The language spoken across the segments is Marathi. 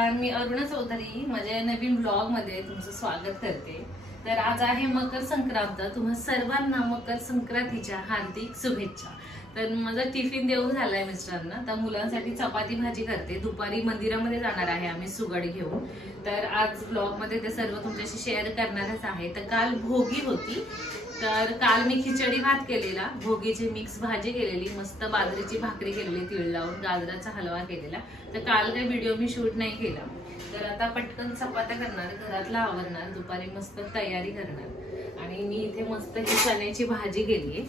नमस्कार, मी अरुणा चौधरी माझ्या नवीन ब्लॉग मध्ये तुमचं स्वागत करते। तर आज आहे मकर संक्रांत। तुम्हा सर्वांना मकर संक्रांतीच्या हार्दिक शुभेच्छा। तर माझा टिफिन देऊन झालाय मिस्टरांना, तर मुलांसाठी चपाती भाजी करते। दुपारी मंदिरामध्ये जाणार आहे आम्ही सुगड घेऊन। तर आज ब्लॉग मध्ये ते सर्व तुमच्याशी शेअर करणारच आहे। तर काल भोगी होती, तर काल मी खिचडी भात केलेला, भोगीची मिक्स भाजी केलेली, मस्त बाजरीची भाकरी केलेली, तीळ लावून गाजराचा हलवा केलेला। तर काल काही व्हिडिओ मी शूट नाही केला। तर आता पटकन चपात्या करणार, घरातला आवरणार, दुपारी मस्त तयारी करणार। आणि मी इथे मस्त ही चण्याची भाजी केलीये,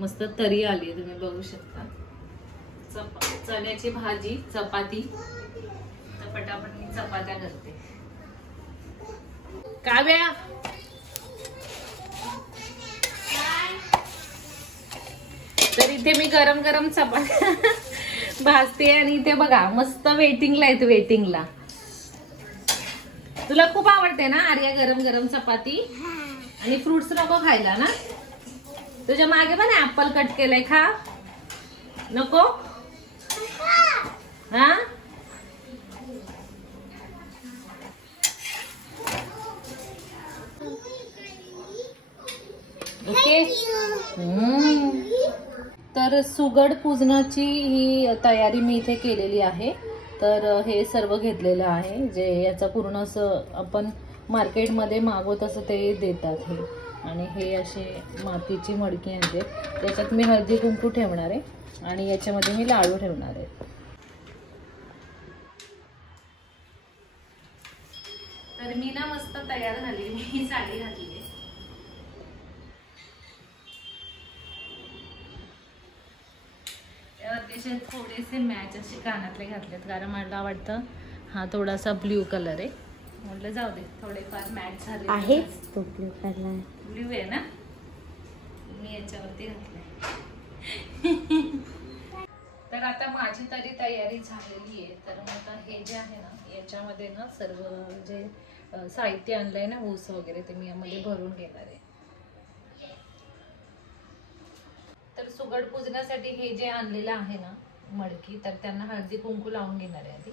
मस्त तरी आली, तुम्ही बघू शकता। चण्याची भाजी, चपाती। तर पटापट मी चपात्या करते। काव्या तर इथे मी गरम गरम चपात्या भाजते आणि इथे बघा मस्त वेटिंगला येते। वेटिंगला तुला खूप आवडते ना आर्या गरम गरम चपाती? आणि फ्रुट्स नको खायला ना? तुझ्या मागे पण ऍपल कट केलंय, खा नको? हा ओके। तर सुगड पूजनाची ही तयारी मी इथे केलेली आहे। तर हे सर्व घेतलेलं आहे, जे याचा पूर्ण असं आपण मार्केटमध्ये मागवत असं ते देतात हे। आणि हे असे मातीची मडकी आणते, त्याच्यात मी हळदी कुंकू ठेवणार आहे आणि याच्यामध्ये मी लाडू ठेवणार आहे। तर मी ना मस्त तयार झाली, मी साडी घातली आहे। अतिशय थोडेसे मॅच असे कानातले घातलेत, कारण मला वाटतं हा थोडासा ब्ल्यू कलर आहे, म्हटलं जाऊ दे थोडेफार मॅच झाले आहे। तो ब्ल्यू कलर, ब्ल्यू आहे ना, मी याच्यावरती घातले। तर आता माझी तरी तयारी झालेली आहे। तर मग आता हे जे आहे ना, याच्यामध्ये ना सर्व जे साहित्य आणलंय ना, ऊस वगैरे, ते मी यामध्ये भरून घेणार आहे। तर सुगड पूजनासाठी हे जे आणलेलं आहे ना मडकी, तर त्यांना हळदी कुंकू लावून घेणार आहे आधी।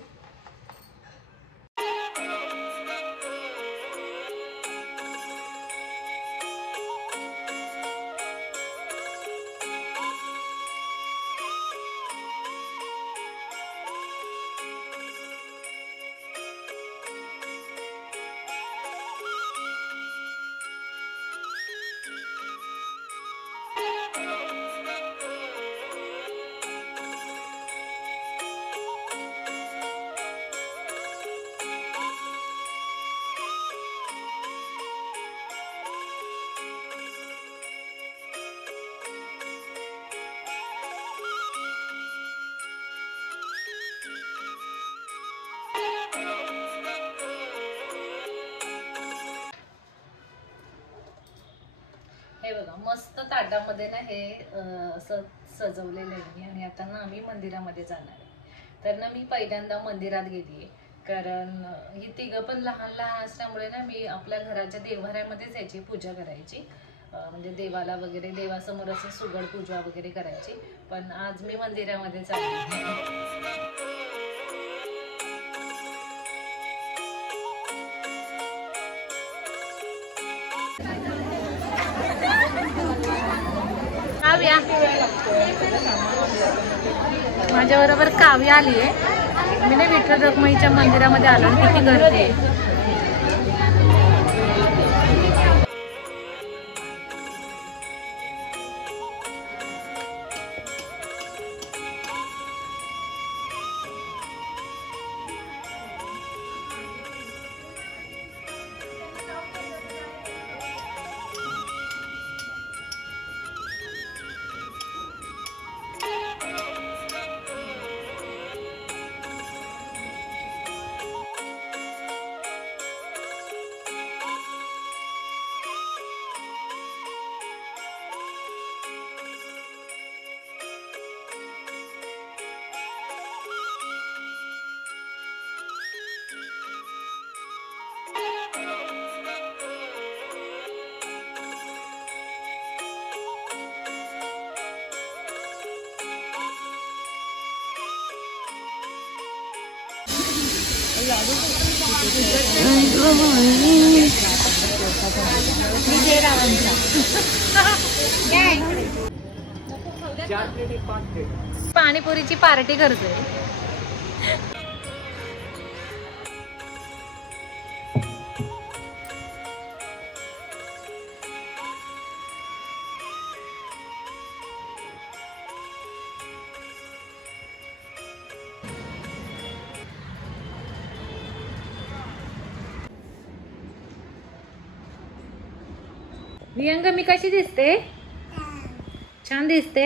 हे बघा मस्त ताटामध्ये ना हे असं सजवलेलं आहे मी। आणि आता ना आम्ही मंदिरामध्ये जाणार आहे। तर ना मी पहिल्यांदा मंदिरात गेलीये, कारण ही तिघं पण लहान लहान असल्यामुळे ना मी आपल्या घराच्या देव्हाऱ्यामध्येच याची पूजा करायची, म्हणजे देवाला वगैरे, देवासमोर असं सुगड पूजा वगैरे करायची। पण आज मी मंदिरामध्ये चालली। काव्या माझ्या बरोबर काव्या आली आहे। मी ना विठ्ठल रखुमाईच्या मंदिरामध्ये आलो, किती गर्दी आहे। पाणीपुरीची पार्टी करतोय. वियंग मी कशी दिसते? छान दिसते.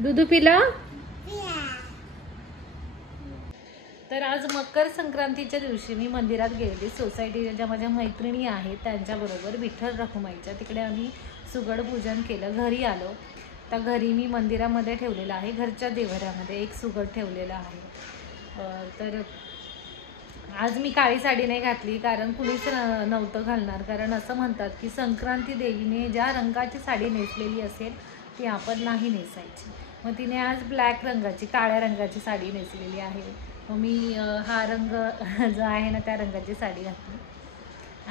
दूध पिला? तर आज मकर संक्रांतीच्या दिवशी मी मंदिरात गेलेली. सोसायटीच्या ज्या माझ्या मैत्रिणी आहेत त्यांच्याबरोबर विठ्ठल रखुमाईच्या तिकडे आम्ही सुगड पूजन केलं. घरी आलो तर घरी मी मंदिरामध्ये ठेवलेलं आहे, घरच्या देवऱ्यामध्ये एक सुगड ठेवलेला आहे. तर आज मी काळी साडी नाही घातली कारण कुणीच नव्हतं घालणार. कारण असं म्हणतात की संक्रांती देवीने ज्या रंगाची साडी नेसलेली असेल ती आपण नाही नेसायची. मग तिने आज ब्लॅक रंगाची, काळ्या रंगाची साडी नेसलेली आहे. मग मी हा रंग जो आहे ना त्या रंगाची साडी घातली.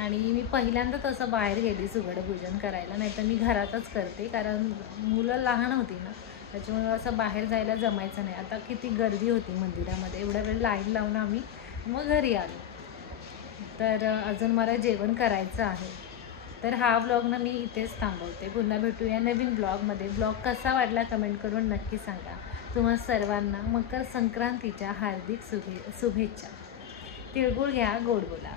आणि मी पहिल्यांदा तसं बाहेर गेली सुगड पूजन करायला, नाही तर मी घरातच करते. कारण मुलं लहान होती ना त्याच्यामुळे असं बाहेर जायला जमायचं नाही. आता किती गर्दी होती मंदिरामध्ये, एवढ्या वेळ लाईन लावून आम्ही मग घरी आलो. तर अजून मला जेवण करायचं आहे. तर हा व्लॉग ना मी इथेच थांबवते. पुन्हा भेटूया नवीन ब्लॉगमध्ये. ब्लॉग कसा वाटला कमेंट करून नक्की सांगा. तुम्हा सर्वांना मकर संक्रांतीच्या हार्दिक शुभेच्छा. तिळगुळ घ्या, गोड बोला.